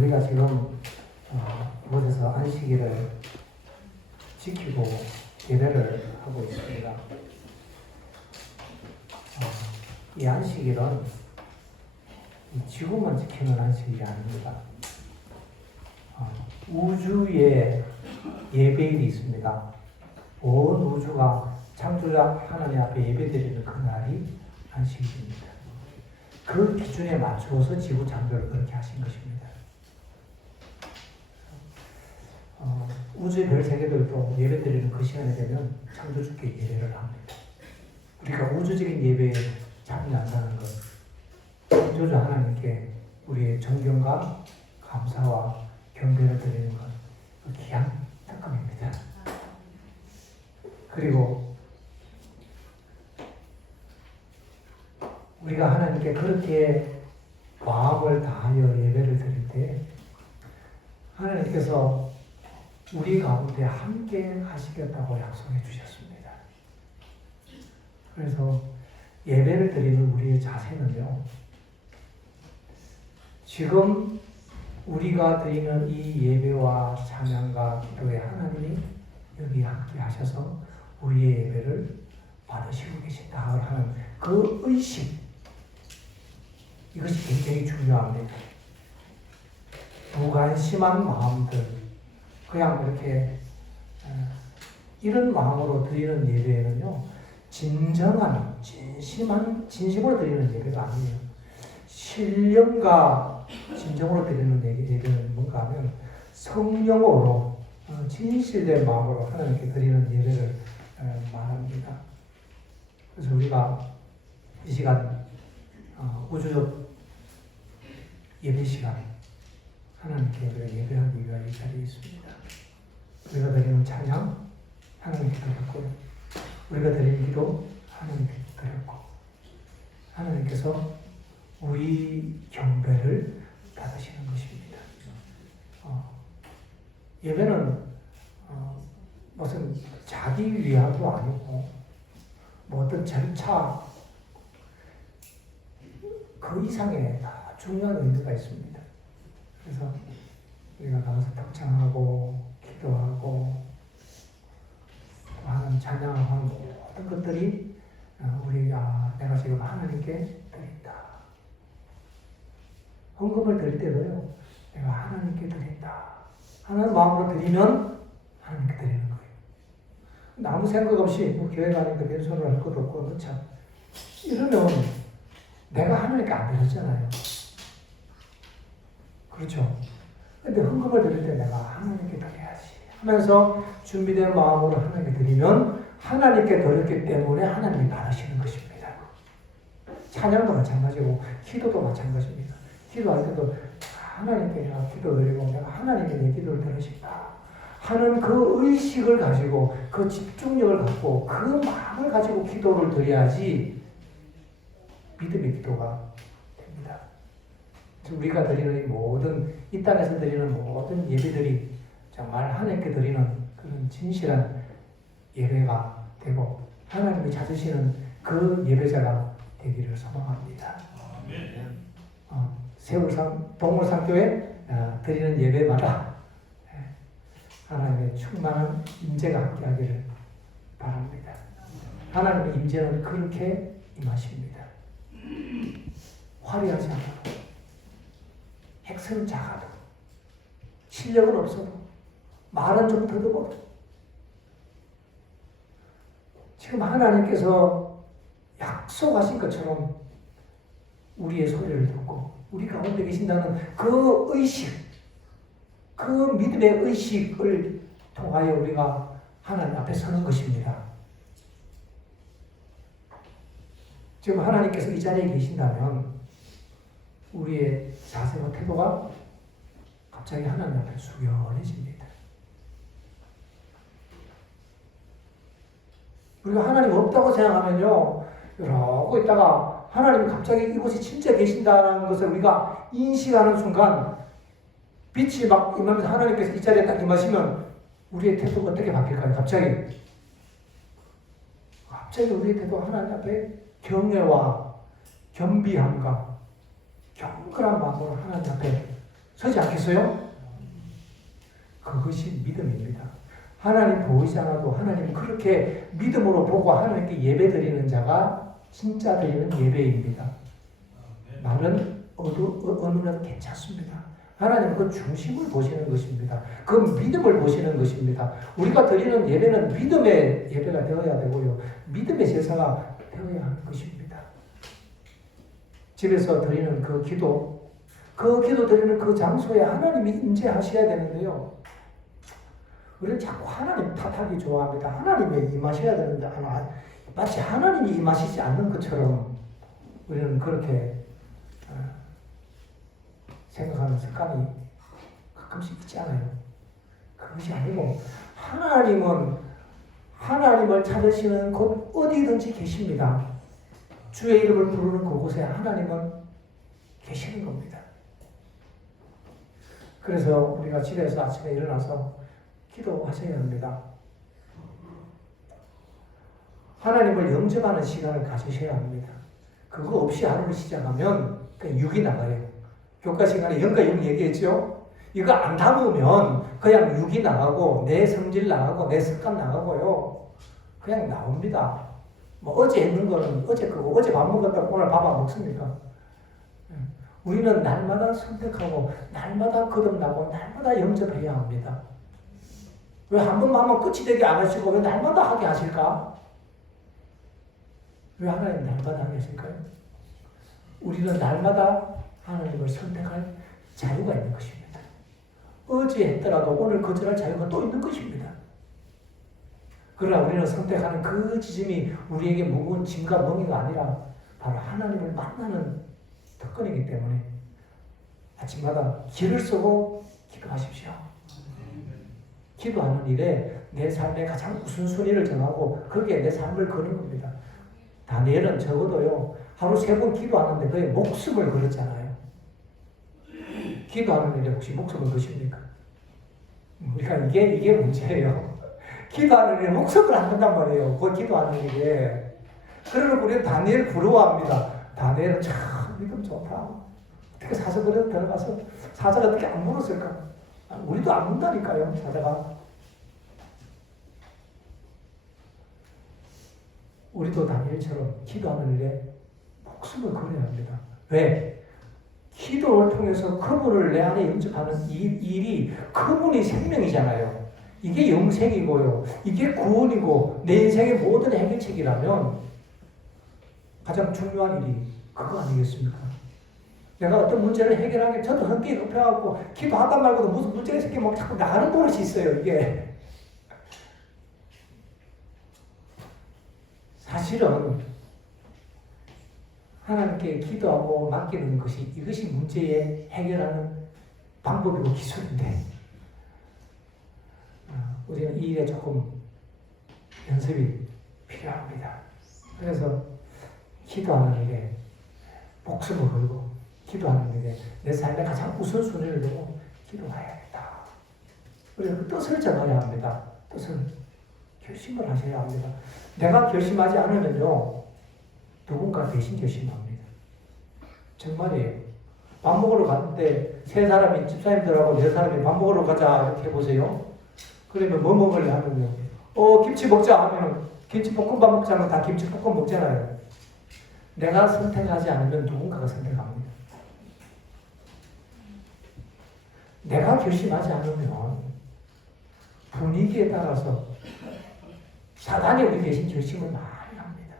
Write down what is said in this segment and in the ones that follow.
우리가 지금 이곳에서 안식일을 지키고 예배를 하고 있습니다. 이 안식일은 이 지구만 지키는 안식일이 아닙니다. 우주에 예배일이 있습니다. 온 우주가 창조자 하나님 앞에 예배드리는 그날이 안식일입니다. 그 기준에 맞추어서 지구 창조를 그렇게 하신 것입니다. 우주의 별 세계들도 예배드리는 그 시간이 되면 창조주께 예배를 합니다. 우리가 우주적인 예배에 참여한다는 것, 창조주 하나님께 우리의 존경과 감사와 경배를 드리는 것, 그 귀한 특권입니다. 그리고 우리가 하나님께 그렇게 마음을 다하여 예배를 드릴 때 하나님께서 우리 가운데 함께 하시겠다고 약속해 주셨습니다. 그래서 예배를 드리는 우리의 자세는요, 지금 우리가 드리는 이 예배와 찬양과 기도에 하나님이 여기 함께 하셔서 우리의 예배를 받으시고 계신다 하는 그 의식, 이것이 굉장히 중요합니다. 무관심한 마음들, 그냥 이렇게 이런 마음으로 드리는 예배는요, 진정한 진심으로 드리는 예배가 아니에요. 신령과 진정으로 드리는 예배는 뭔가 하면 성령으로 진실된 마음으로 하나님께 드리는 예배를 말합니다. 그래서 우리가 이 시간 우주적 예배 시간에 하나님께 우리가 예배하기 위한 이 자리에 있습니다. 우리가 드리는 찬양 하나님께 드렸고요. 우리가 드리는 기도 하나님께 드렸고, 하나님께서 우리 경배를 받으시는 것입니다. 예배는 무슨 자기 위함도 아니고 뭐 어떤 절차 그 이상의 다 중요한 의미가 있습니다. 그래서 우리가 가서 덕창하고 기도하고 하는 찬양하고 하는 모든 것들이 우리가 내가 지금 하나님께 드린다. 헌금을 드릴 때도요, 내가 하나님께 드린다 하는 마음으로 드리면 하나님께 드리는 거예요. 아무 생각 없이 뭐 교회 가니까 왼손으로 할 것도 없고 그렇죠. 이러면 내가 하나님께 안 드렸잖아요. 그렇죠. 근데 헌금을 드릴 때 내가 하나님께 드려야지 하면서 준비된 마음으로 하나님께 드리면 하나님께 드렸기 때문에 하나님이 받으시는 것입니다. 찬양도 마찬가지고 기도도 마찬가지입니다. 기도할 때도 하나님께 내가 기도드리고 내가 하나님께 내 기도를 들으신다 하는 그 의식을 가지고 그 집중력을 갖고 그 마음을 가지고 기도를 드려야지 믿음의 기도가 됩니다. 우리가 드리는 이 땅에서 드리는 모든 예배들이 정말 하나님께 드리는 그런 진실한 예배가 되고 하나님이 찾으시는 그 예배자가 되기를 소망합니다. 세월상 동물상교회 드리는 예배마다 하나님의 충만한 임재가 함께하기를 바랍니다. 하나님의 임재는 그렇게 임하십니다. 화려하지 않아도, 핵설은 작아도, 실력은 없어도, 말은 좀 더듬어도 지금 하나님께서 약속하신 것처럼 우리의 소리를 듣고 우리 가운데 계신다는 그 의식, 그 믿음의 의식을 통하여 우리가 하나님 앞에 서는 것입니다. 지금 하나님께서 이 자리에 계신다면 우리의 자세와 태도가 갑자기 하나님 앞에 숙연해집니다. 우리가 하나님 없다고 생각하면요, 이러고 있다가 하나님이 갑자기 이곳에 진짜 계신다는 것을 우리가 인식하는 순간 빛이 막 임하면서 하나님께서 이 자리에 딱 임하시면 우리의 태도가 어떻게 바뀔까요? 갑자기 우리의 태도 하나님 앞에 경외와 겸비함과 경건한 마음으로 하나님 앞에 서지 않겠어요? 그것이 믿음입니다. 하나님 보이지 않아도 하나님 그렇게 믿음으로 보고 하나님께 예배 드리는 자가 진짜 드리는 예배입니다. 말은 어느라도 괜찮습니다. 하나님은 그 중심을 보시는 것입니다. 그 믿음을 보시는 것입니다. 우리가 드리는 예배는 믿음의 예배가 되어야 되고요. 믿음의 제사가 되어야 하는 것입니다. 집에서 드리는 그 기도 드리는 그 장소에 하나님이 임재하셔야 되는데요. 우리는 자꾸 하나님 탓하기 좋아합니다. 하나님이 임하셔야 되는데 마치 하나님이 임하시지 않는 것처럼 우리는 그렇게 생각하는 습관이 가끔씩 있지 않아요? 그것이 아니고 하나님을 찾으시는 곳 어디든지 계십니다. 주의 이름을 부르는 그곳에 하나님은 계시는 겁니다. 그래서 우리가 집에서 아침에 일어나서 기도하셔야 합니다. 하나님을 영접하는 시간을 가지셔야 합니다. 그거 없이 하루를 시작하면 그냥 육이 나가요. 교과 시간에 영과 육 얘기했죠? 이거 안 담으면 그냥 육이 나가고 내 성질 나가고 내 습관 나가고요. 그냥 나옵니다. 뭐 어제 했는 거는 어제 그거, 어제 밥 먹었다고 오늘 밥 안 먹습니까? 우리는 날마다 선택하고 날마다 거듭나고 날마다 영접해야 합니다. 왜 한 번만 하면 끝이 되게 안 하시고 왜 날마다 하게 하실까? 왜 하나님 날마다 하게 하실까요? 우리는 날마다 하나님을 선택할 자유가 있는 것입니다. 어제 했더라도 오늘 거절할 자유가 또 있는 것입니다. 그러나 우리는 선택하는 그 지점이 우리에게 무거운 짐과 멍이가 아니라 바로 하나님을 만나는 특권이기 때문에 아침마다 길을 쓰고 기도하십시오. 기도하는 일에 내 삶의 가장 우선순위를 정하고 거기에 내 삶을 거는 겁니다. 다니엘은 적어도요 하루 3번 기도하는데 그의 목숨을 걸었잖아요. 기도하는 일에 혹시 목숨을 거십니까? 우리가 이게 문제예요. 기도하는 일에 목숨을 안 건단 말이에요. 그 기도하는 일에. 그러면 우리는 다니엘 부러워합니다. 다니엘은 참 믿음 좋다. 어떻게 사자그릇 들어가서 사자가 어떻게 안 물었을까? 우리도 안 문다니까요, 사자가. 우리도 다니엘처럼 기도하는 일에 목숨을 걸어야 합니다. 왜? 기도를 통해서 그분을 내 안에 영접하는 이 일이 그분이 생명이잖아요. 이게 영생이고요. 이게 구원이고 내 인생의 모든 해결책이라면 가장 중요한 일이 그거 아니겠습니까? 내가 어떤 문제를 해결하기 저도 성격이 급해갖고 기도하다 말고도 무슨 문제가 생기면 막 자꾸 나가는 버릇이 있어요. 이게 사실은 하나님께 기도하고 맡기는 것이 이것이 문제에 해결하는 방법이고 기술인데 우리는 이 일에 조금 연습이 필요합니다. 그래서 기도하는 일에 목숨을 걸고 기도하는 일에 내 삶의 가장 우선순위를 두고 기도해야겠다. 그래서 그 뜻을 정해야 합니다. 뜻을 결심을 하셔야 합니다. 내가 결심하지 않으면요 누군가 대신 결심합니다. 정말이에요. 밥 먹으러 갔는데 3사람이 집사님들하고 4사람이 밥 먹으러 가자 이렇게 해보세요. 그러면 뭐 먹을래 하면요 김치 먹자 하면 김치볶음밥 먹자 하면 다 김치볶음 먹잖아요. 내가 선택하지 않으면 누군가가 선택합니다. 내가 결심하지 않으면 분위기에 따라서 사단이 우리 대신 결심을 많이 합니다.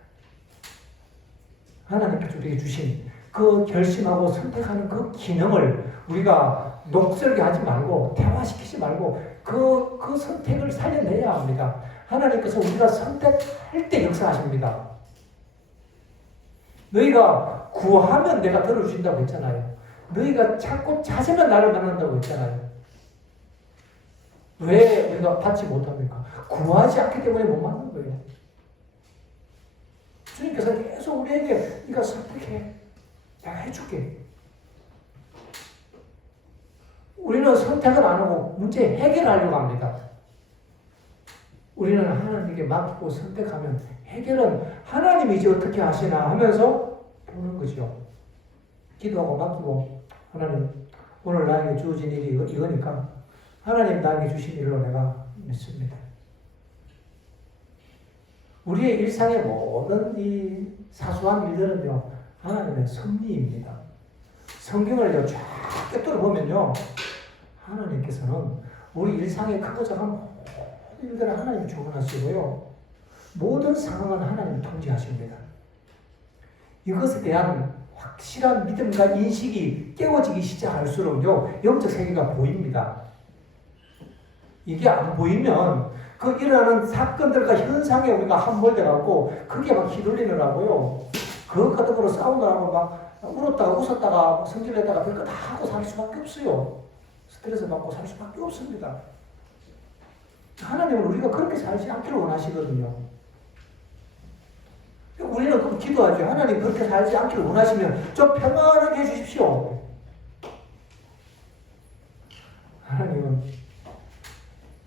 하나님께서 우리에게 주신 그 결심하고 선택하는 그 기능을 우리가 녹슬게 하지 말고 태화시키지 말고 그 선택을 살려내야 합니다. 하나님께서 우리가 선택할 때 역사하십니다. 너희가 구하면 내가 들어주신다고 했잖아요. 너희가 찾고 찾으면 나를 만난다고 했잖아요. 왜 우리가 받지 못합니까? 구하지 않기 때문에 못 만난 거예요. 주님께서 계속 우리에게 네가 선택해. 내가 해줄게. 우리는 선택을 안 하고 문제 해결하려고 합니다. 우리는 하나님께 맡기고 선택하면 해결은 하나님이 이제 어떻게 하시나 하면서 보는 거죠. 기도하고 맡기고 하나님 오늘 나에게 주어진 일이 이거니까 하나님 나에게 주신 일로 내가 믿습니다. 우리의 일상의 모든 이 사소한 일들은요, 하나님의 섭리입니다. 성경을 쫙 꿰뚫어보면요, 하나님께서는 우리 일상의 크고 작은 모든 일들을 하나님이 주관하시고요, 모든 상황은 하나님이 통제하십니다. 이것에 대한 확실한 믿음과 인식이 깨워지기 시작할수록요, 영적 세계가 보입니다. 이게 안 보이면 그 일어나는 사건들과 현상에 우리가 함몰돼갖고 그게 막 휘둘리느라고요. 그것 같은 거로 싸우느라고 막 울었다가 웃었다가 성질냈다가 별거 다 하고 살 수밖에 없어요. 스트레스 받고 살 수밖에 없습니다. 하나님은 우리가 그렇게 살지 않기를 원하시거든요. 우리는 그럼 기도하죠. 하나님 그렇게 살지 않기를 원하시면 좀 평안하게 해주십시오. 하나님은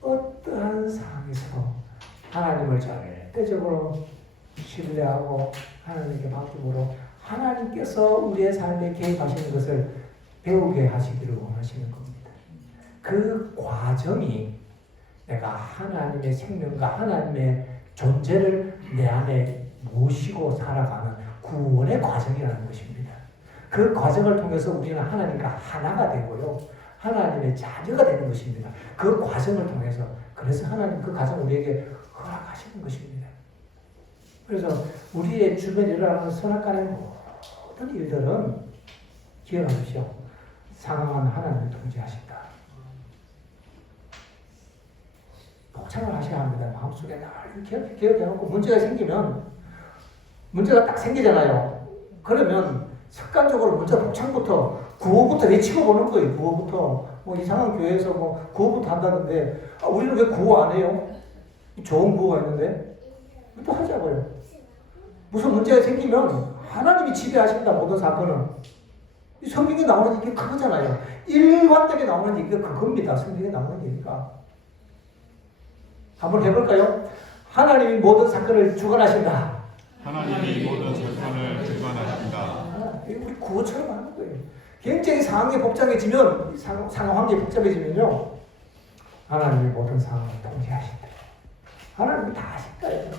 어떠한 상황에서 하나님을 절대적으로 신뢰하고 하나님께 맡김으로 하나님께서 우리의 삶에 개입하시는 것을 배우게 하시기를 원하시는 겁니다. 그 과정이 내가 하나님의 생명과 하나님의 존재를 내 안에 모시고 살아가는 구원의 과정이라는 것입니다. 그 과정을 통해서 우리는 하나님과 하나가 되고요, 하나님의 자녀가 되는 것입니다. 그 과정을 통해서, 그래서 하나님 그 과정을 우리에게 허락하시는 것입니다. 그래서 우리의 주변에 일어나는 선악간의 모든 일들은 기억하십시오. 상황은 하나님이 통제하신다. 복창을 하셔야 합니다. 마음속에 늘 기억해놓고 문제가 생기면, 문제가 딱 생기잖아요. 그러면 습관적으로 문제 복창부터 구호부터 외치고 보는 거예요. 구호부터. 뭐 이상한 교회에서 뭐 구호부터 한다는데, 우리는 왜 구호 안 해요? 좋은 구호가 있는데 또 하자고요. 무슨 문제가 생기면 하나님이 지배하신다. 모든 사건은. 이 성경에 나오는 얘기 그거잖아요. 일관되게 나오는 얘기가 그겁니다. 성경에 나오는 얘기가. 한번 해볼까요? 하나님이 모든 사건을 주관하신다. 하나님이 모든 사건을 주관하신다. 우리 구호처럼 하는 거예요. 굉장히 상황이 복잡해지면, 상황 환경이 복잡해지면요, 하나님이 모든 상황을 통제하신다. 하나님이 다 하신다.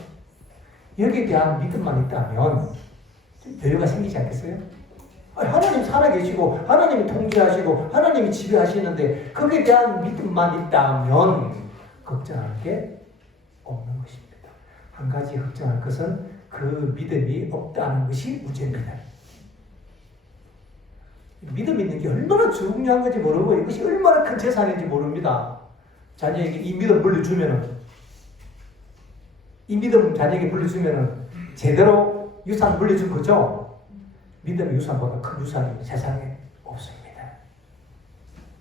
여기에 대한 믿음만 있다면 여유가 생기지 않겠어요? 하나님 살아계시고 하나님이 통제하시고 하나님이 지배하시는데 거기에 대한 믿음만 있다면 걱정할 게 없는 것입니다. 한 가지 걱정할 것은 그 믿음이 없다는 것이 문제입니다. 믿음 있는 게 얼마나 중요한 건지 모르고 이것이 얼마나 큰 재산인지 모릅니다. 자녀에게 이 믿음 물려주면은, 이 믿음 자녀에게 물려주면은 제대로 유산 물려준 거죠. 믿음의 유산보다 큰 유산이 세상에 없습니다.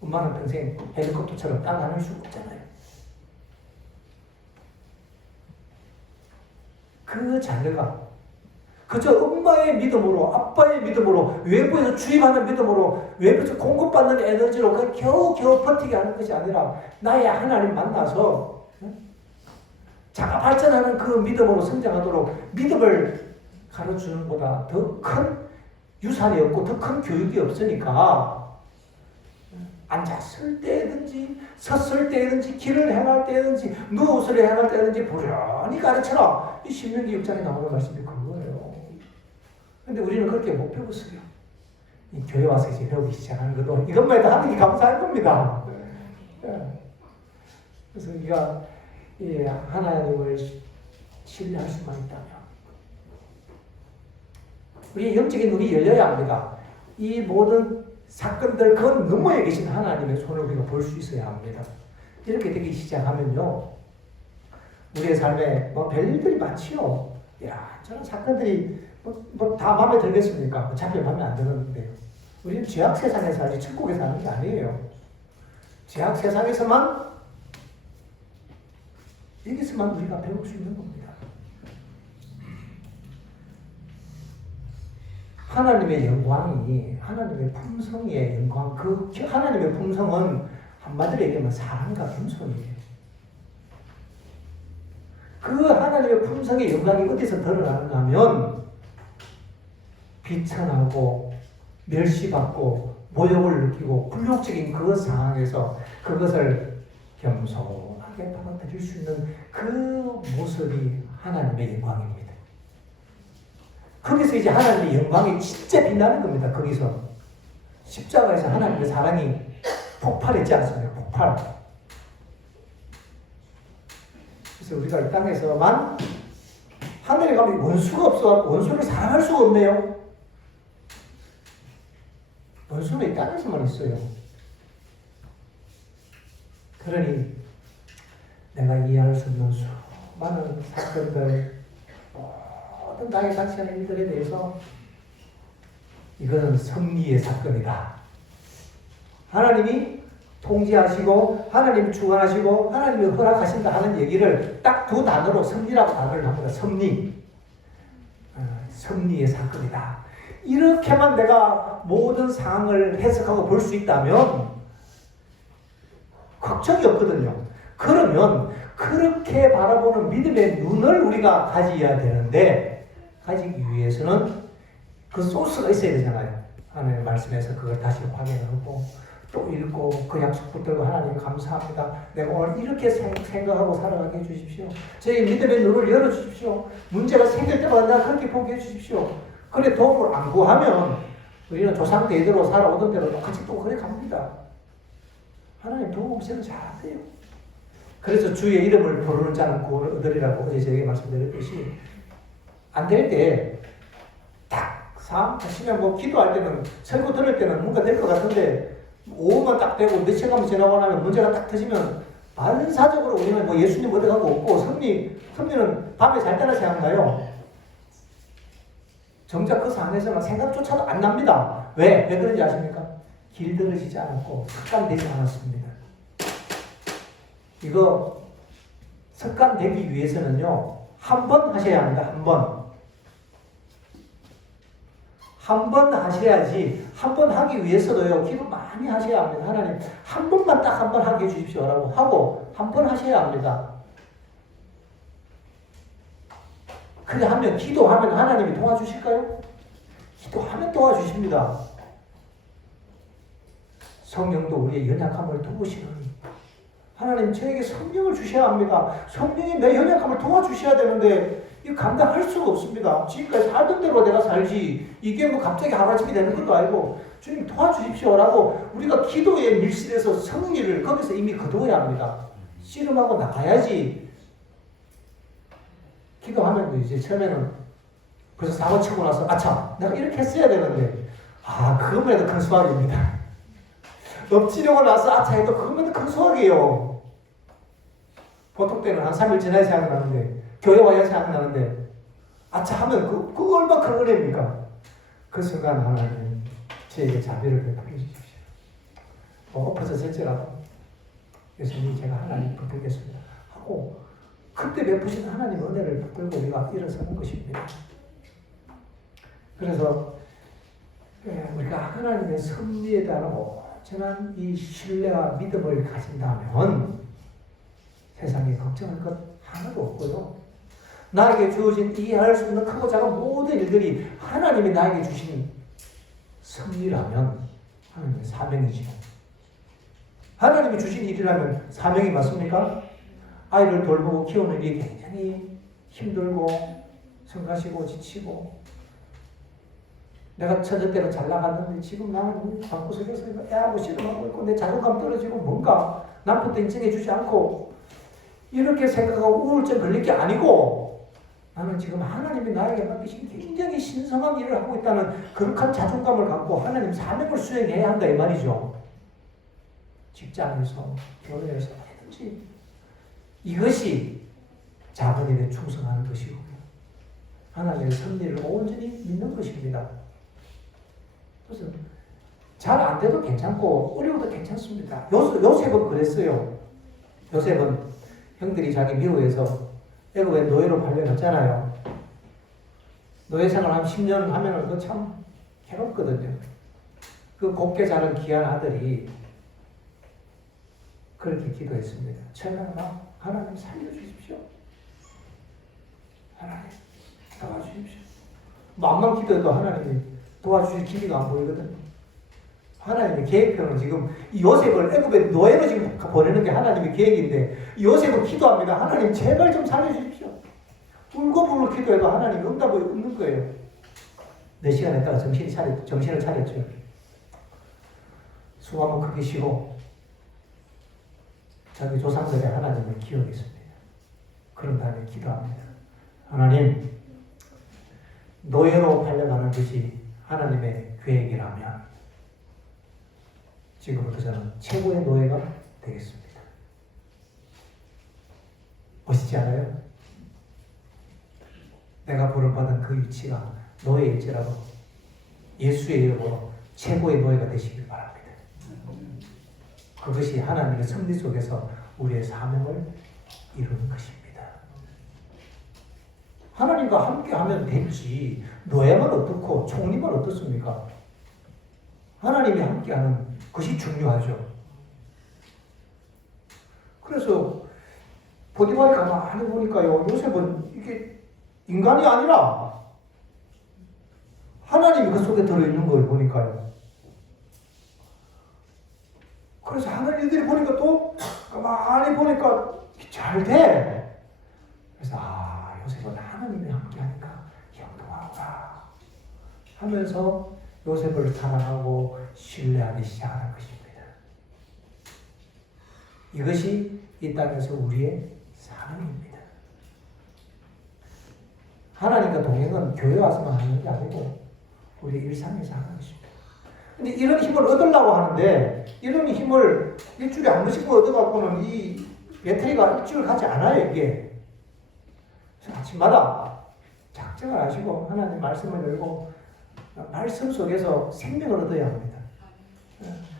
엄마는 평생 헬리콥터처럼 따라다닐 수 없잖아요. 그 자녀가 그저 엄마의 믿음으로, 아빠의 믿음으로, 외부에서 주입하는 믿음으로, 외부에서 공급받는 에너지로 겨우 버티게 하는 것이 아니라 나의 하나님 만나서 자가 발전하는 그 믿음으로 성장하도록 믿음을 가르치는 것보다 더 큰 유산이 없고 더 큰 교육이 없으니까 앉았을 때든지 섰을 때든지 길을 행할 때든지 누워서 행할 때든지 부지런히 가르쳐라. 이 신명기 6장에 나오는 말씀이 그거예요. 근데 우리는 그렇게 못 배웠어요. 이 교회 와서 이제 배우기 시작하는 것도 이것만 해도 하는 게 감사할 겁니다. 그래서 우리가 하나님을 신뢰할 수만 있다면 우리 영적인 눈이 열려야 합니다. 이 모든 사건들 그 너머에 계신 하나님의 손을 우리가 볼 수 있어야 합니다. 이렇게 되기 시작하면요, 우리의 삶에 뭐 별일들이 많지요. 저런 사건들이 다 마음에 들겠습니까? 어차피 마음에 안 드는데요. 우리는 죄악 세상에 살지 천국에 사는 게 아니에요. 죄악 세상에서만, 여기서만 우리가 배울 수 있는 겁니다. 하나님의 영광이, 하나님의 품성의 영광, 그 하나님의 품성은 한마디로 얘기하면 사랑과 겸손이에요. 그 하나님의 품성의 영광이 어디서 드러나는가 하면 비천하고 멸시받고 모욕을 느끼고 굴욕적인 그 상황에서 그것을 겸손하게 받아들일 수 있는 그 모습이 하나님의 영광입니다. 거기서 이제 하나님의 영광이 진짜 빛나는 겁니다. 거기서 십자가에서 하나님의 사랑이 폭발했지 않습니까? 폭발. 그래서 우리가 이 땅에서만 하늘에 가면 원수가 없어 원수를 사랑할 수가 없네요. 원수는 이 땅에서만 있어요. 그러니 내가 이해할 수 없는 수많은 사건들, 모든 나의 닥치는 일들에 대해서 이것은 섭리의 사건이다. 하나님이 통제하시고 하나님이 주관하시고 하나님이 허락하신다 하는 얘기를 딱 두 단어로 섭리라고 단어를 합니다. 섭리. 섭리의 사건이다. 이렇게만 내가 모든 상황을 해석하고 볼 수 있다면 걱정이 없거든요. 그러면 그렇게 바라보는 믿음의 눈을 우리가 가져야 되는데 가지기 위해서는 그 소스가 있어야 되잖아요. 하나님의 말씀에서 그걸 다시 확인하고 또 읽고 그 약속 붙들고 하나님 감사합니다. 내가 오늘 이렇게 생각하고 살아가게 해주십시오. 저희 믿음의 눈을 열어주십시오. 문제가 생길 때마다 나 그렇게 보게 해주십시오. 그래 도움을 안 구하면 우리는 조상 대대로 살아오던 대로 똑같이 또 그래 갑니다. 하나님 도움 없이는 잘하세요. 그래서 주의 이름을 부르는 자는 구원을 얻으리라고 어제 저에게 말씀드렸듯이 안 될 때 딱 삶 하시면 뭐 기도할 때는 설교 들을 때는 뭔가 될 것 같은데 오후만 딱 되고 며칠 가면 지나고 나면 문제가 딱 터지면 반사적으로 우리는 뭐 예수님 어디 가고 없고 섭리는 밤에 잘 때나 생각나요. 정작 그 상황에서는 생각조차도 안 납니다. 왜 그런지 아십니까? 길들여지지 않았고 습관되지 않았습니다. 이거 습관되기 위해서는요, 한 번 하셔야 합니다. 한 번 하셔야지. 한 번 하기 위해서도요, 기도 많이 하셔야 합니다. 하나님, 한 번만 딱 한 번 하게 해주십시오라고 하고, 한 번 하셔야 합니다. 그래 하면, 기도하면 하나님이 도와주실까요? 기도하면 도와주십니다. 성령도 우리의 연약함을 도우시는 하나님, 저에게 성령을 주셔야 합니다. 성령이 내 연약함을 도와주셔야 되는데 이거 감당할 수가 없습니다. 지금까지 살던 대로 내가 살지 이게 뭐 갑자기 하루아침에 되는 것도 아니고 주님 도와주십시오라고 우리가 기도의 밀실에서 성리를 거기서 이미 거두어야 합니다. 씨름하고 나가야지. 기도하면 이제 처음에는 벌써 사고 치고 나서 아참 내가 이렇게 했어야 되는데 그것만 해도 큰 수확입니다. 엎지려고 나서 아차 해도 그것만 해도 큰 수확이에요. 보통 때는 한 3일 지나야 생각나는데 교회 와야 생각나는데 아차 하면 그거 얼마나 큰 은혜입니까? 그 순간 하나님 저에게 자비를 베풀어 주십시오. 엎어서 절제라도 예수님 제가 하나님 붙들겠습니다 하고 그때 베푸신 하나님의 은혜를 붙들고 우리가 일어서는 것입니다. 그래서 우리가 하나님의 섭리에 대한 온전한 이 신뢰와 믿음을 가진다면 세상에 걱정할 것 하나도 없고요. 나에게 주어진 이해할 수 없는 크고 작은 모든 일들이 하나님이 나에게 주신 섭리라면 하나님의 사명이지요. 하나님이 주신 일이라면 사명이 맞습니까? 아이를 돌보고 키우는 일이 굉장히 힘들고 성가시고 지치고 내가 처저 때는 잘 나갔는데 지금 나는 방구석에서 애하고 씨름하고 있고 내 자존감 떨어지고 뭔가 남편도 인정해주지 않고 이렇게 생각하고 우울증 걸릴 게 아니고 나는 지금 하나님이 나에게 맡기신 굉장히 신성한 일을 하고 있다는 거룩한 자존감을 갖고 하나님 사명을 수행해야 한다 이 말이죠. 직장에서 교회에서 어디든지 이것이 작은 일에 충성하는 것이고 하나님의 섭리를 온전히 믿는 것입니다. 그래서 잘 안 돼도 괜찮고 어려워도 괜찮습니다. 요셉은 그랬어요. 요셉은 형들이 자기 미국에서 애굽에 노예로 팔려갔잖아요. 노예 생활 한 10년 하면은 그거 참 괴롭거든요. 그 곱게 자란 귀한 아들이 그렇게 기도했습니다. 처음에는 하나님 살려주십시오. 하나님 도와주십시오. 암만 기도해도 하나님이 도와주실 기미가 안 보이거든요. 하나님의 계획표는 지금 이 요셉을 애굽의 노예로 지금 보내는 게 하나님의 계획인데 이 요셉은 기도합니다. 하나님 제발 좀 살려주십시오. 울고불고 기도해도 하나님 응답이 없는 거예요. 4시간 했다가 정신을 차렸죠. 숨 한번 크게 쉬고 자기 조상들의 하나님을 기억했습니다. 그런 다음에 기도합니다. 하나님, 노예로 팔려가는 것이 하나님의 계획이라면 지금부터 저는 최고의 노예가 되겠습니다. 멋있지 않아요? 내가 부름받은 그 위치가 노예일지라도 예수의 이름으로 최고의 노예가 되시길 바랍니다. 그것이 하나님의 섭리 속에서 우리의 사명을 이루는 것입니다. 하나님과 함께하면 됐지 노예만 어떻고 총리만 어떻습니까? 하나님이 함께하는 것이 중요하죠. 그래서 보디발이 가만히 보니까요, 요셉은 이게 인간이 아니라 하나님이 그 속에 들어있는 걸 보니까요. 그래서 하늘이들이 보니까 또 가만히 보니까 잘 돼. 그래서 요셉은 하나님이 함께하니까 형통하구나 하면서 요셉을 사랑하고 신뢰하기 시작하는 것입니다. 이것이 이 땅에서 우리의 사명입니다. 하나님과 동행은 교회 와서만 하는 게 아니고 우리 일상에서 하는 것입니다. 근데 이런 힘을 얻으려고 하는데 이런 힘을 일주일에 한 번씩 얻어갖고는 이 배터리가 일주일 가지 않아요, 이게. 아침마다 작정을 하시고 하나님 말씀을 열고 말씀 속에서 생명을 얻어야 합니다.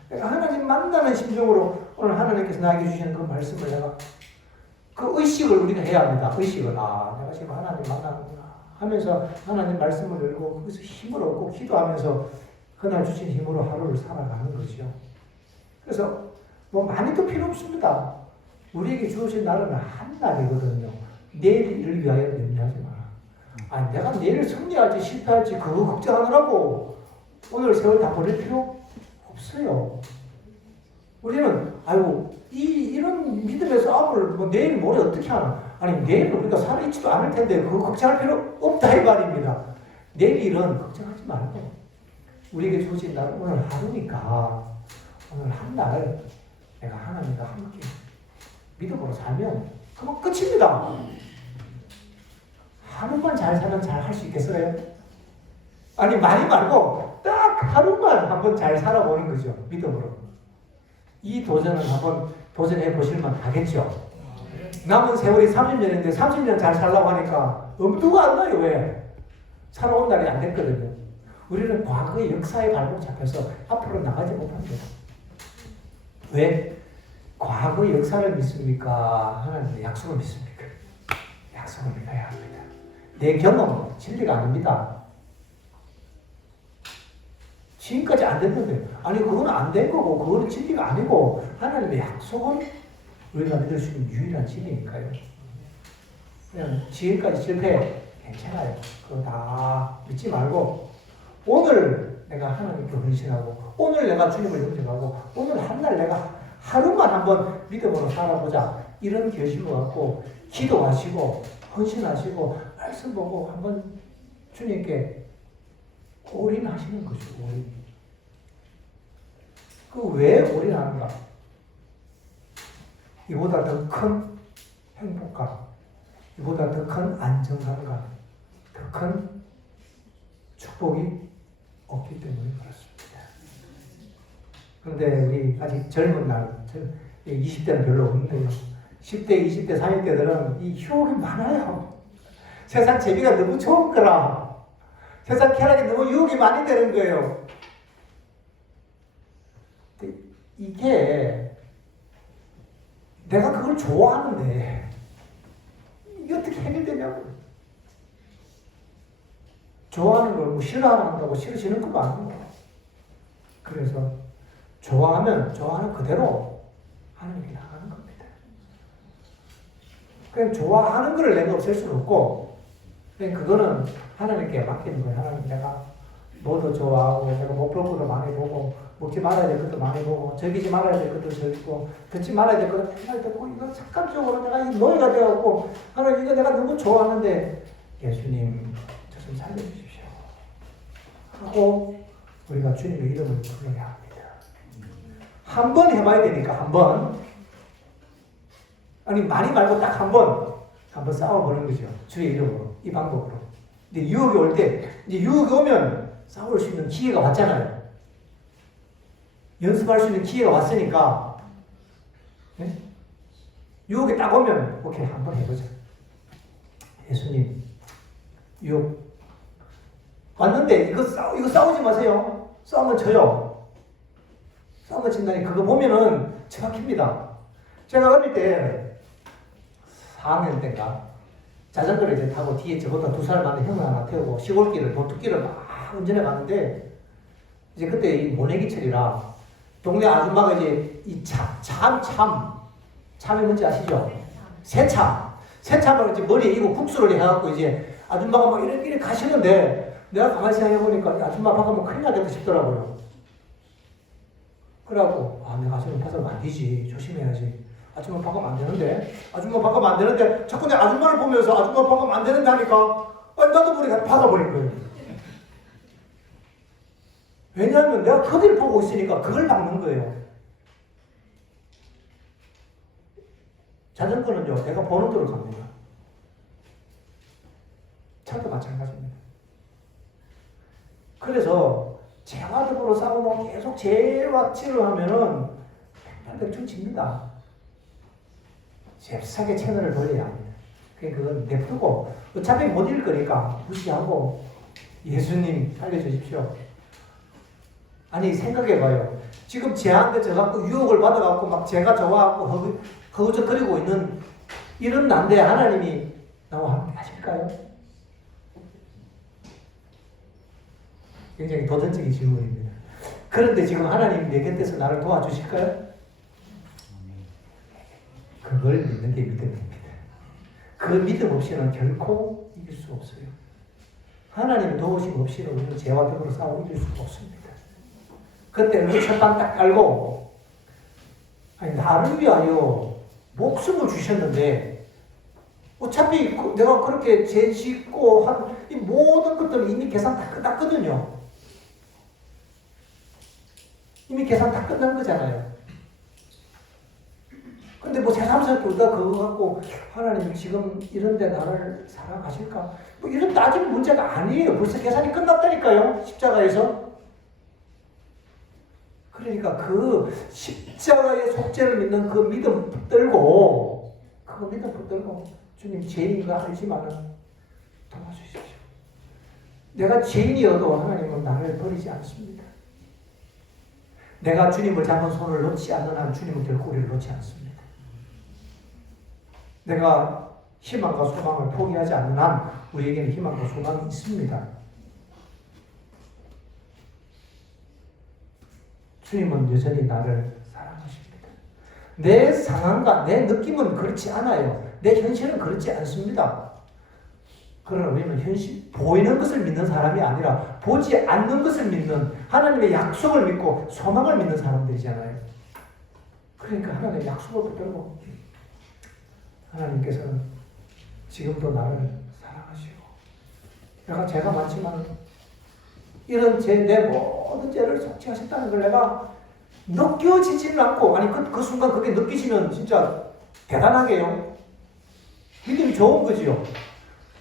그러니까 하나님 만나는 심정으로 오늘 하나님께서 나에게 주시는 그 말씀을 내가 그 의식을 우리가 해야 합니다. 의식을 내가 지금 하나님 만나는구나 하면서 하나님 말씀을 열고 거기서 힘을 얻고 기도하면서 그날 주신 힘으로 하루를 살아가는 거죠. 그래서 뭐 많이도 필요 없습니다. 우리에게 주어진 날은 한 날이거든요. 내일을 위하여 염려하지 마라. 내가 내일 승리할지 실패할지 그거 걱정하느라고 오늘 세월 다 보낼 필요 없어요. 우리는 이런 믿음의 싸움을 뭐 내일 모레 어떻게 하나? 아니 내일은 우리가 살아있지도 않을 텐데 그거 걱정할 필요 없다 이 말입니다. 내일 일은 걱정하지 말고 우리에게 주어진 날은 오늘 하루니까 오늘 한 날 내가 하나님과 함께 믿음으로 살면 그건 끝입니다. 하루만 잘 살면 잘 할 수 있겠어요? 아니 많이 말고 딱 하루만 한번 잘 살아보는 거죠. 믿음으로. 이 도전은 한번 도전해 보실만 하겠죠. 남은 세월이 30년인데 30년 잘 살라고 하니까 엄두가 안 나요. 왜? 살아온 날이 안 됐거든요. 우리는 과거의 역사에 발목 잡혀서 앞으로 나가지 못합니다. 왜? 과거의 역사를 믿습니까? 하나님의 약속을 믿습니까? 약속을 믿어야 합니다. 내 경험은 진리가 아닙니다. 지금까지 안 됐는데 그건 안 된 거고 그거는 진리가 아니고 하나님의 약속은 우리가 믿을 수 있는 유일한 진리니까요. 그냥 지금까지 실패 괜찮아요. 그거 다 믿지 말고 오늘 내가 하나님께 헌신하고 오늘 내가 주님을 영접하고 오늘 한 날 내가 하루만 한번 믿음으로 살아보자 이런 결심을 갖고 기도하시고 헌신하시고 말씀 보고 한번 주님께 올인하시는 거죠. 올인. 왜 올인하는가? 이보다 더 큰 행복감, 이보다 더 큰 안정감과 더 큰 축복이 없기 때문에 그렇습니다. 그런데 우리 아직 젊은 날, 20대는 별로 없는데요. 10대, 20대, 30대들은 이 유혹이 많아요. 세상 재미가 너무 좋은 거라. 세상 쾌락이 너무 유혹이 많이 되는 거예요. 이게 내가 그걸 좋아하는데 이게 어떻게 해결되냐고. 좋아하는 걸 뭐 싫어한다고 싫어지는 것도 아니고. 그래서 좋아하면 좋아하는 그대로 하나님께 나가는 겁니다. 그냥 좋아하는 걸 내가 없앨 수는 없고 그냥 그거는 하나님께 맡기는 거예요. 하나님 내가 너도 좋아하고 내가 못 볼 것도 많이 보고 먹지 말아야 될 것도 많이 보고 즐기지 말아야 될 것도 즐기고 듣지 말아야 될 것도 맨날 듣고 이거 습관적으로 내가 이 노예가 되어갖고 하나님 이거 내가 너무 좋아하는데 예수님 저 좀 살려주십시오 하고 우리가 주님의 이름을 불러야 합니다. 한 번 해봐야 되니까 한 번. 아니 많이 말고 딱 한 번 싸워보는 거죠. 주의 이름으로 이 방법으로. 근데 유혹이 올 때 이제 유혹이 오면 싸울 수 있는 기회가 왔잖아요. 연습할 수 있는 기회가 왔으니까 네? 유혹이 딱 오면 오케이 한번 해보자. 예수님 유혹 왔는데 이거 싸우지 마세요. 싸우면 져요. 싸우면 진다니 그거 보면은 정확합니다. 제가 어릴 때 4학년 때인가 자전거를 이제 타고 뒤에 저보다 2살 많은 형을 하나 태우고 시골길을 도둑길을 막 운전해 가는데 이제 그때 이 모내기철이라 동네 아줌마가 이제 이 참이 뭔지 아시죠? 새참을 이제 머리에 이고 국수를 해갖고 이제 아줌마가 막 이렇게 가시는데 내가 가만히 생각해보니까 아줌마 박으면 큰일 나겠다 싶더라고요. 그래갖고 내가 아줌마 박으면 안 되지. 조심해야지. 아줌마 박으면 안 되는데 아줌마 박으면 안 되는데 자꾸 내 아줌마를 보면서 아줌마 박으면 안 되는데 하니까 나도 모르게 박아버린 거예요. 왜냐하면 내가 그걸 보고 있으니까 그걸 박는 거예요. 자전거는요 내가 보는 대로 갑니다. 차도 마찬가지입니다. 그래서 죄와 더불어 싸우고 계속 죄와 치료하면은 백발백중 집니다. 잽싸게 채널을 돌려야 합니다. 그건 내프고 어차피 못 읽을 거니까 무시하고 예수님 살려주십시오. 아니 생각해봐요. 지금 쟤한테 져갖고 유혹을 받아갖고 막 제가 저와갖고 허우적거리고 있는 이런 난데 하나님이 나와 함께 하실까요? 굉장히 도전적인 질문입니다. 그런데 지금 하나님 내 곁에서 나를 도와주실까요? 그걸 믿는 게 믿음입니다. 그 믿음 없이는 결코 이길 수 없어요. 하나님 도우심 없이는 우리는 죄와 더불어 싸워 이길 수가 없습니다. 그때는 그 첫방 딱 깔고 나를 위하여 목숨을 주셨는데 어차피 내가 그렇게 죄 짓고 한 이 모든 것들은 이미 계산 다 끝났거든요. 이미 계산 다 끝난 거잖아요. 근데 뭐 새삼스럽게 우리가 그거 갖고 하나님 지금 이런데 나를 사랑하실까? 뭐 이런 따질 문제가 아니에요. 벌써 계산이 끝났다니까요. 십자가에서. 그러니까 그 십자가의 속죄를 믿는 그 믿음 붙들고 그거 믿음 붙들고 주님 죄인인가 알지만은 도와주십시오. 내가 죄인이어도 하나님은 나를 버리지 않습니다. 내가 주님을 잡은 손을 놓지 않는 한 주님은 결코 우리를 놓지 않습니다. 내가 희망과 소망을 포기하지 않는 한 우리에게는 희망과 소망이 있습니다. 주님은 여전히 나를 사랑하십니다. 내 상황과 내 느낌은 그렇지 않아요. 내 현실은 그렇지 않습니다. 그러나 우리는 현실, 보이는 것을 믿는 사람이 아니라 보지 않는 것을 믿는 하나님의 약속을 믿고 소망을 믿는 사람들이잖아요. 그러니까 하나님의 약속을 붙들고 하나님께서는 지금도 나를 사랑하시고 내가 죄가 많지만 이런 내 모든 죄를 속죄하셨다는 걸 내가 느껴지지는 않고 그 순간 그게 느끼시면 진짜 대단하게요. 믿음이 좋은 거지요.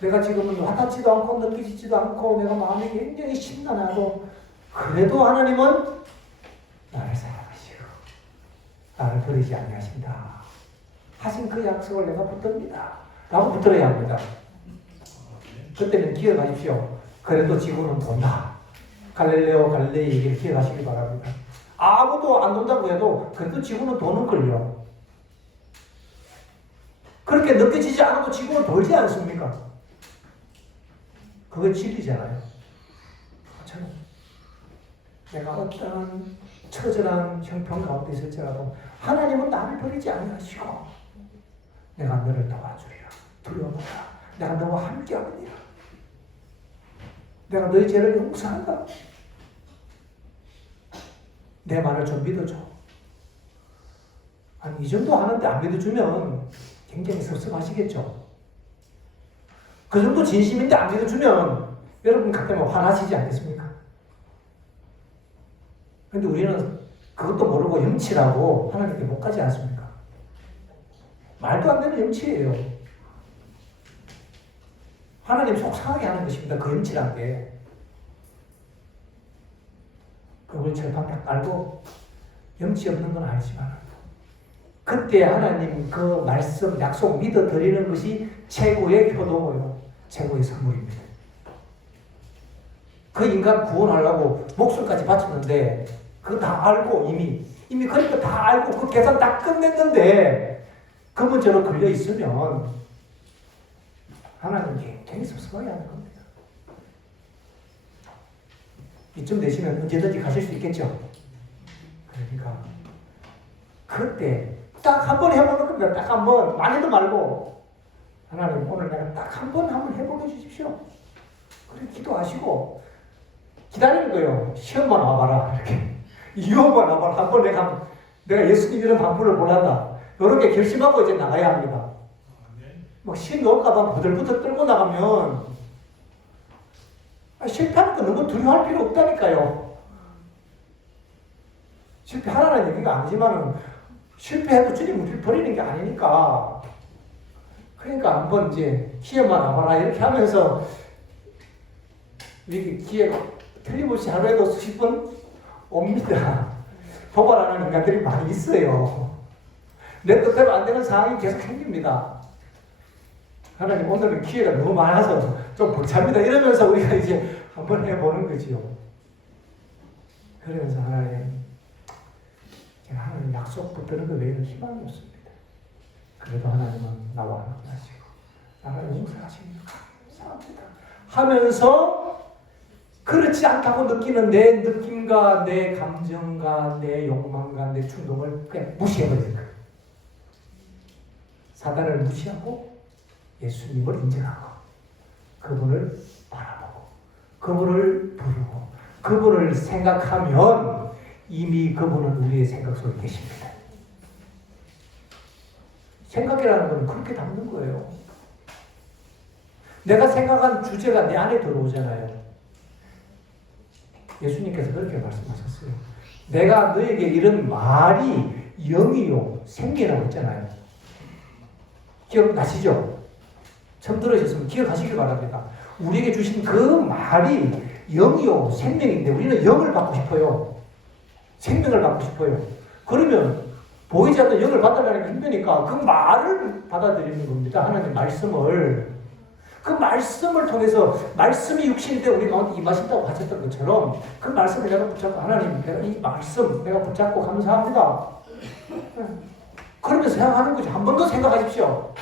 내가 지금은 와닿지도 않고 느끼지도 않고 내가 마음이 굉장히 심란하고 그래도 하나님은 나를 사랑하시고 나를 버리지 아니하신다 하신 그 약속을 내가 붙듭니다 라고 붙들어야 합니다. 그때는 기억하십시오. 그래도 지구는 돈다. 갈릴레오 갈릴레이 얘기를 기억하시기 바랍니다. 아무도 안 돈다고 해도 그래도 지구는 도는 걸요. 그렇게 느껴지지 않아도 지구는 돌지 않습니까? 그건 진리잖아요. 그렇죠? 내가 어떠한 처절한 형편 가운데 있을지라도 하나님은 나를 버리지 아니하시고 내가 너를 도와주리라. 두려워하라. 내가 너와 함께하느니라. 내가 너희 죄를 용서한다. 내 말을 좀 믿어줘. 아니, 이 정도 하는데 안 믿어주면 굉장히 섭섭하시겠죠. 그 정도 진심인데 안 믿어주면 여러분 가끔 화나시지 않겠습니까? 근데 우리는 그것도 모르고 염치라고 하나님께 못 가지 않습니까? 말도 안 되는 염치예요. 하나님 속상하게 하는 것입니다. 그 염치란 게. 그걸 철판 딱 깔고 염치 없는 건 아니지만 그때 하나님 그 말씀, 약속 믿어드리는 것이 최고의 효도예요. 최고의 선물입니다. 그 인간 구원하려고 목숨까지 바쳤는데 그거 다 알고 이미 그러니까 다 알고 그 계산 다 끝냈는데 그 문제로 걸려 있으면 하나님 굉장히 섭섭하게 하는 겁니다. 이쯤 되시면 언제든지 가실 수 있겠죠. 그러니까 그때 딱 한 번 해보는 겁니다. 딱 한 번, 많이도 말고 하나님 오늘 내가 딱 한 번 한번 해보게 해주십시오. 그래 기도하시고 기다리는 거예요. 시험만 와봐라 이렇게. 이혼만 와봐라. 한 번 내가 예수님 이름 반부를 몰란다. 이렇게 결심하고 이제 나가야 합니다. 막 시험 올까봐 부들부들 떨고 나가면 실패하는 거 너무 두려워할 필요 없다니까요. 실패하라는 얘기가 아니지만은 실패해도 주님 우리를 버리는 게 아니니까. 그러니까 한번 이제 기회만 와봐라 이렇게 하면서 이렇게 기회가 틀림없이 하루에도 수십 번 옵니다. 도발하는 인간들이 많이 있어요. 내 뜻대로 안 되는 상황이 계속 생깁니다. 하나님 오늘은 기회가 너무 많아서 좀 벅찹니다. 이러면서 우리가 이제 한번 해보는 거지요. 그러면서 하나님 제가 하나님 약속 붙드는 것 외에는 희망이 없습니다. 그래도 하나님은 나와 함께하시고 나를 용서하시니 감사합니다 하면서 그렇지 않다고 느끼는 내 느낌과 내 감정과 내 욕망과 내 충동을 그냥 무시해버리는 거예요. 사단을 무시하고 예수님을 인정하고 그분을 바라보고 그분을 부르고 그분을 생각하면 이미 그분은 우리의 생각 속에 계십니다. 생각이라는 건 그렇게 담는 거예요. 내가 생각한 주제가 내 안에 들어오잖아요. 예수님께서 그렇게 말씀하셨어요. 내가 너에게 이런 말이 영이요 생기라고 했잖아요. 기억나시죠? 처음 들으셨으면 기억하시길 바랍니다. 우리에게 주신 그 말이 영이요 생명인데 우리는 영을 받고 싶어요. 생명을 받고 싶어요. 그러면 보이지 않는 영을 받아내는 게 힘드니까 그 말을 받아들이는 겁니다. 하나님 말씀을. 그 말씀을 통해서 말씀이 육신인데 우리 가운데 임하신다고 하셨던 것처럼 그 말씀을 내가 붙잡고 하나님 내가 이 말씀 내가 붙잡고 감사합니다. 그러면서 생각하는 거지. 한 번 더 생각하십시오.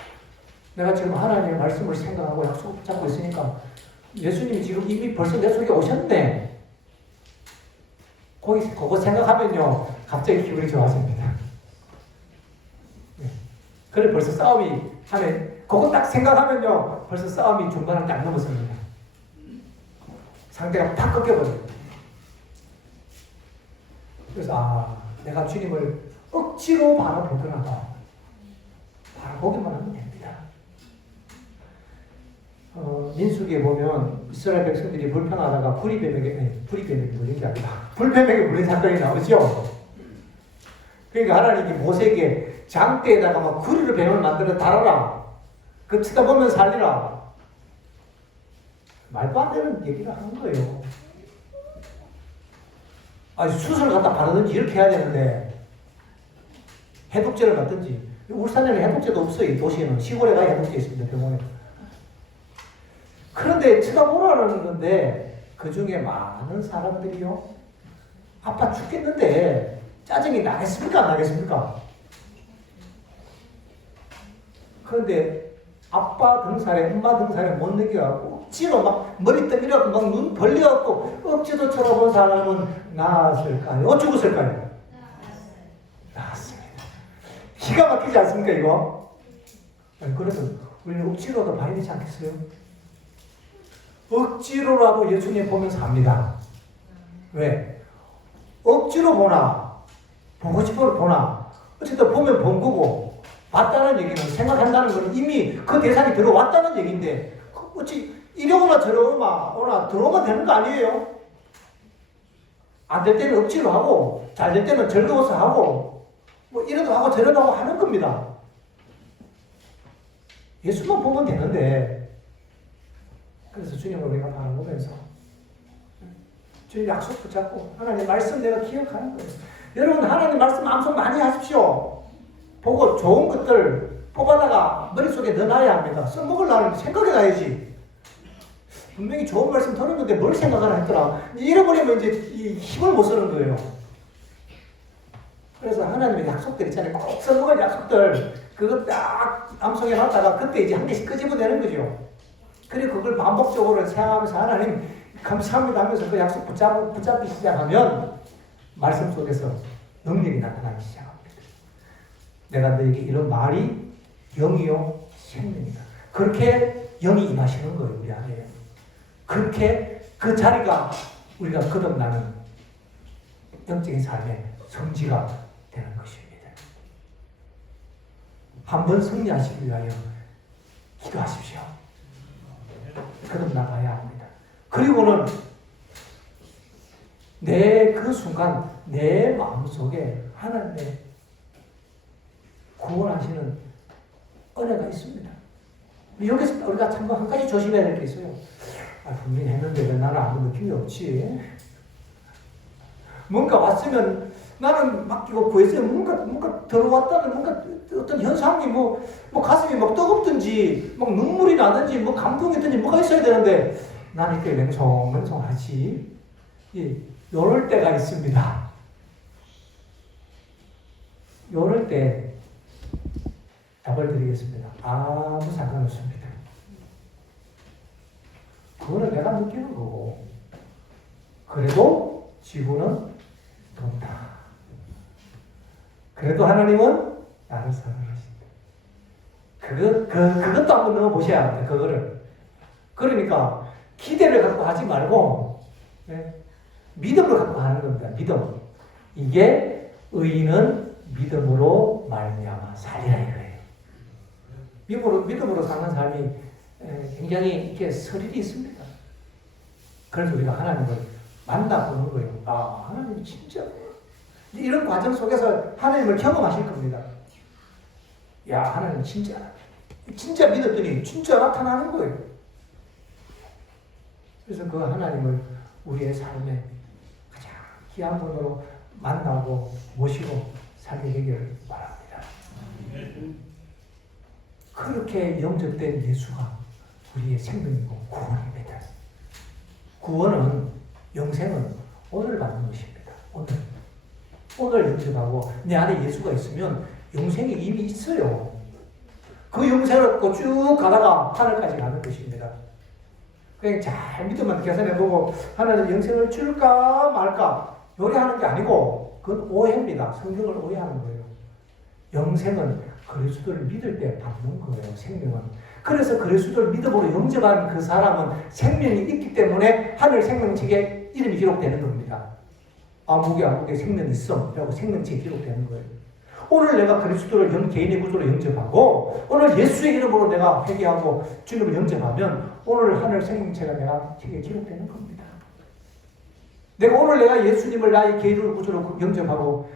내가 지금 하나님의 말씀을 생각하고 약속을 붙잡고 있으니까 예수님이 지금 이미 벌써 내 속에 오셨네. 그거 생각하면요 갑자기 기분이 좋아집니다. 그래 벌써 싸움이 하네. 그거 딱 생각하면요 벌써 싸움이 중간을 딱 넘었습니다. 상대가 팍 꺾여버려요. 그래서 내가 주님을 억지로 바라보더라도 바라보기만 하면 됩니다. 민수기에 보면 이스라엘 백성들이 불평하다가 불뱀에게 물린 게 아니라 불뱀에게 물린 사건이 나오죠. 그러니까 하나님이 모세에게 장대에다가 막 구리로 뱀을 만들어 달아라. 그 쳐다보면 살리라. 말도 안 되는 얘기를 하는 거예요. 수술을 갖다 바르든지 이렇게 해야 되는데 해독제를 받든지. 울산에는 해독제도 없어요. 도시에는. 시골에 가야 해독제 있습니다. 병원에. 그런데 쳐다보라는 건데 그 중에 많은 사람들이요 아파 죽겠는데 짜증이 나겠습니까? 안 나겠습니까? 그런데 아빠 등살에 엄마 등살에 못 느껴갖고 억지로 막 머리 떠밀어갖고 막 눈 벌려갖고 억지로 쳐다본 사람은 나았을까요? 죽었을까요? 나았습니다. 기가 막히지 않습니까 이거? 그래서 우리는 억지로도 봐야 되지 않겠어요? 억지로라도 예수님 보면서 합니다. 왜? 억지로 보나 보고 싶어도 보나. 어쨌든 보면 본 거고, 봤다는 얘기는 생각한다는 건 이미 그 대상이 들어왔다는 얘기인데, 어찌 이러거나 저러거나 들어오면 되는 거 아니에요? 안 될 때는 억지로 하고, 잘 될 때는 즐거워서 하고, 뭐 이래도 하고 저래도 하고 하는 겁니다. 예수만 보면 되는데, 그래서 주님을 우리가 바라보면서 주님 약속 붙잡고 하나님 말씀 내가 기억하는 거예요. 여러분 하나님 말씀 암송 많이 하십시오. 보고 좋은 것들 뽑아다가 머릿속에 넣어놔야 합니다. 써먹으려면 생각해 놔야지. 분명히 좋은 말씀 들었는데 뭘 생각하나 했더라. 잃어버리면 이제 이 힘을 못 쓰는 거예요. 그래서 하나님의 약속들 있잖아요. 꼭 써먹을 약속들 그거 딱 암송해 놨다가 그때 이제 한 개씩 끄집어내는 거죠. 그리고 그걸 반복적으로 생각하면서 하나님 감사합니다 하면서 그 약속 붙잡기 시작하면 말씀 속에서 능력이 나타나기 시작합니다. 내가 너에게 이런 말이 영이요 생명이다. 그렇게 영이 임하시는 거예요. 우리 안에. 그렇게 그 자리가 우리가 거듭나는 영적인 삶의 성지가 되는 것입니다. 한번 승리하시기 위하여 기도하십시오. 거듭나가야 합니다. 그리고는 내 그 순간 내 마음속에 하나님의 구원하시는 은혜가 있습니다. 여기서 우리가 참 한 가지 조심해야 될 게 있어요. 분명히 했는데 왜 나는 아무 느낌이 없지? 뭔가 왔으면 나는 막 이거 구했어요. 뭔가 들어왔다는 뭔가 어떤 현상이 뭐 가슴이 막 뜨겁든지 막 눈물이 나든지 뭐 감동이 든지 뭐가 있어야 되는데 나는 이렇게 맹성하지. 예, 요럴 때가 있습니다. 요럴 때 답을 드리겠습니다. 아무 상관없습니다. 그거는 내가 느끼는 거고 그래도 지구는 돈다. 그래도 하나님은 나를 사랑하신다. 그것도 한번 넣어보셔야 합니다. 그거를. 그러니까 기대를 갖고 하지 말고 믿음을 갖고 하는 겁니다. 믿음. 이게 의인은 믿음으로 말미암아 살리라 이거예요. 믿음으로 사는 삶이 굉장히 이렇게 스릴이 있습니다. 그래서 우리가 하나님을 만나보는 거예요. 하나님 진짜 이런 과정 속에서 하나님을 경험하실 겁니다. 하나님 진짜 믿었더니 진짜 나타나는 거예요. 그래서 그 하나님을 우리의 삶에 가장 귀한 분으로 만나고 모시고 살게 되기를 바랍니다. 그렇게 영접된 예수가 우리의 생명이고 구원입니다. 구원은 영생은 오늘 받는 것입니다. 오늘 영접하고 내 안에 예수가 있으면 영생이 이미 있어요. 그 영생을 갖고 쭉 가다가 하늘까지 가는 것입니다. 그냥 잘 믿음만 계산해보고 하나님 영생을 줄까 말까 요리하는 게 아니고 그건 오해입니다. 성경을 오해하는 거예요. 영생은 그리스도를 믿을 때 받는 거예요. 생명은. 그래서 그리스도를 믿음으로 영접한 그 사람은 생명이 있기 때문에 하늘 생명책에 이름이 기록되는 겁니다. 아무개 생명이 있어 라고 생명책에 기록되는 거예요. 오늘 내가 그리스도를 개인의 구조로 영접하고 오늘 예수의 이름으로 내가 회개하고 주님을 영접하면 오늘 하늘 생명체가 내가 책에 기록되는 겁니다. 내가 예수님을 나의 개인의 구조로 영접하고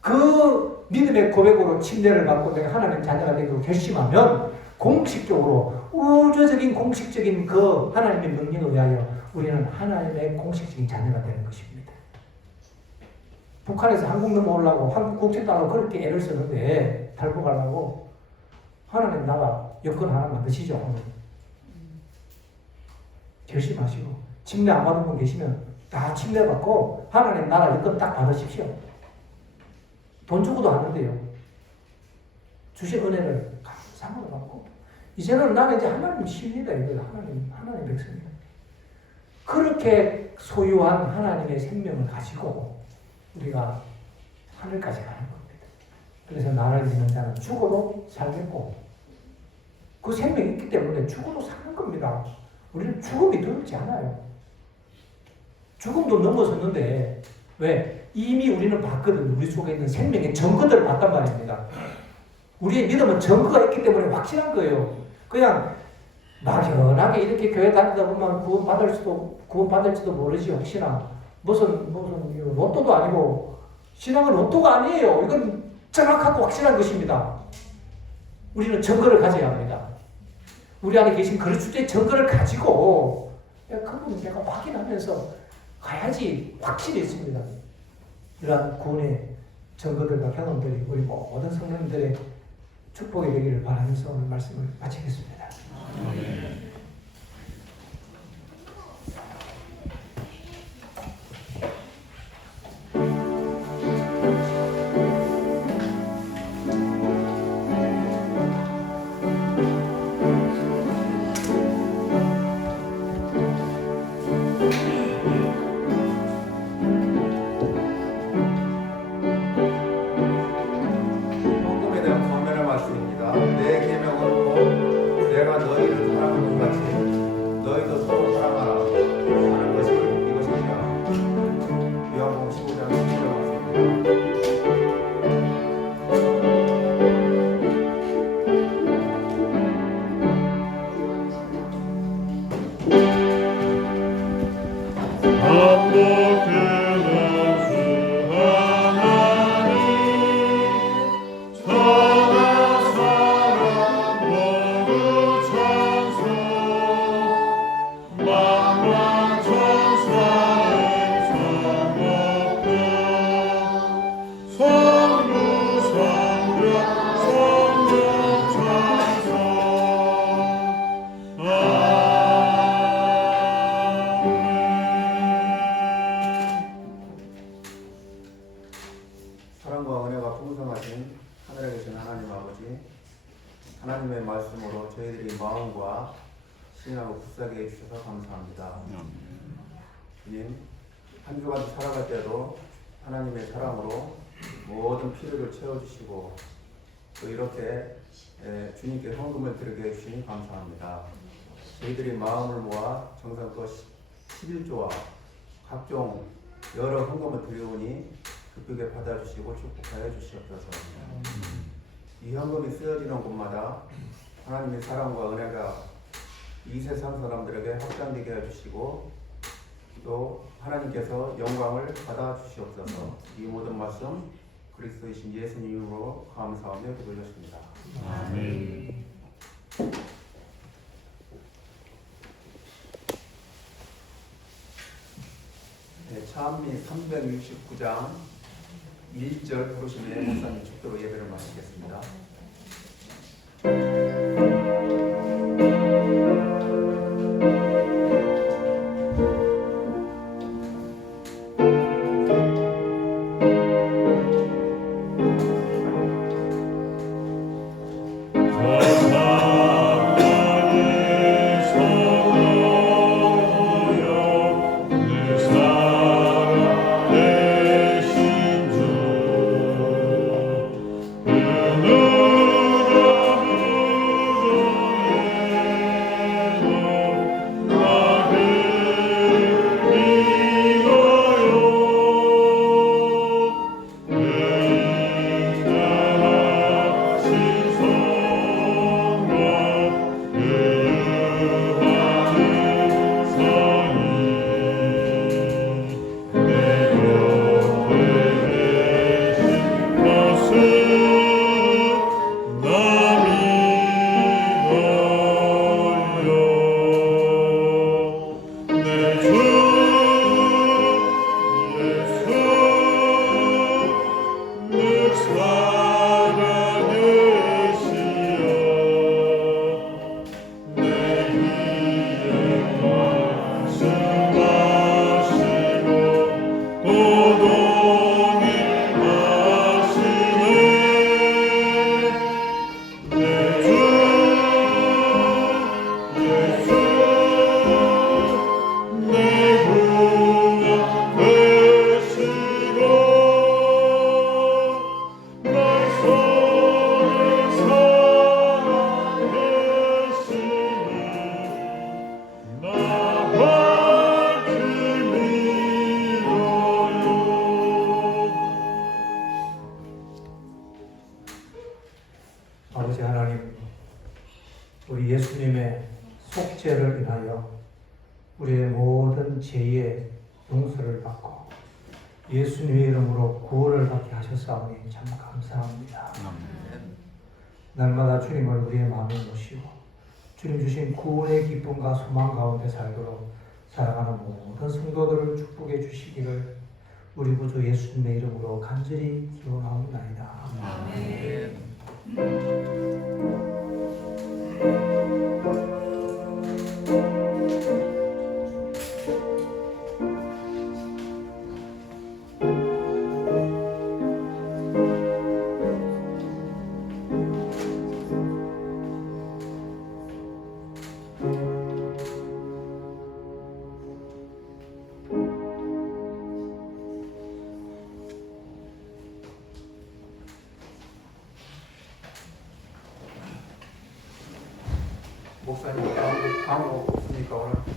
그 믿음의 고백으로 침례를 받고 내가 하나님 자녀가 되기로 결심하면 공식적으로 우주적인 공식적인 그 하나님의 명령에 의하여 우리는 하나님의 공식적인 자녀가 되는 것입니다. 북한에서 한국 넘어오려고 한국 국적 따로 그렇게 애를 쓰는데 탈북하려고 하나님 나라 여건 하나 만드시죠. 오늘. 결심하시고 침례 안 받은 분 계시면 다 침례 받고 하나님 나라 여건 딱 받으십시오. 돈 주고도 하는데요. 주신 은혜를 감사함으로 받고 이제는 나는 이제 하나님 신입니다. 이거 하나님 백성입니다. 그렇게 소유한 하나님의 생명을 가지고 우리가 하늘까지 가는 겁니다. 그래서 나를 믿는 자는 죽어도 살겠고 그 생명이 있기 때문에 죽어도 사는 겁니다. 우리는 죽음이 두렵지 않아요. 죽음도 넘어섰는데 왜? 이미 우리는 봤거든. 우리 속에 있는 생명의 증거들을 봤단 말입니다. 우리의 믿음은 증거가 있기 때문에 확실한 거예요. 그냥 막연하게 이렇게 교회 다니다 보면 구원받을지도 모르지. 혹시나 무슨 로또도 아니고 신앙은 로또가 아니에요. 이건 정확하고 확실한 것입니다. 우리는 증거를 가져야 합니다. 우리 안에 계신 그리스도의 증거를 가지고 그분 내가 확인하면서 가야지 확실히 있습니다. 이러한 구원의 증거들과 경험들이 우리 모든 성도님들의 축복이 되기를 바라면서 오늘 말씀을 마치겠습니다. 헌금에 대한 권면의 말씀입니다. 내 계명은 곧 내가 너희를 사랑하는 것 같이 너희도 서로 사랑하라 하는 것이 이것입니다. 요한복음 15장 10절 말씀입니다. 사랑과 은혜가 풍성하신 하늘에 계신 하나님 아버지, 하나님의 말씀으로 저희들이 마음과 신앙을 굳세게 해주셔서 감사합니다. 주님, 한 주간 살아갈 때도 하나님의 사랑으로 모든 필요를 채워주시고 또 이렇게 주님께 헌금을 드리게 해주시니 감사합니다. 저희들이 마음을 모아 정성껏 11조와 각종 여러 헌금을 드리오니 기쁘게 받아주시고 축복하여 주시옵소서. 이 헌금이 쓰여지는 곳마다 하나님의 사랑과 은혜가 이 세상 사람들에게 확장되게 해주시고 또 하나님께서 영광을 받아주시옵소서. 이 모든 말씀 그리스도이신 예수님 이름으로 감사하며 기도드렸습니다. 아멘. 찬미 369장 1절 부르심에 목사님 축도로 예배를 마치겠습니다. 늘 아버지 하나님, 우리 예수님의 속죄를 인하여 우리의 모든 죄의 용서를 받고 예수님의 이름으로 구원을 받게 하셨사오니 참 감사합니다. 날마다 주님을 우리의 마음에 모시고 주님 주신 구원의 기쁨과 소망 가운데 살도록 살아가는 모든 성도들을 축복해 주시기를 우리 구주 예수님의 이름으로 간절히 기원하옵나이다. 목사님 아무 없으니까 오늘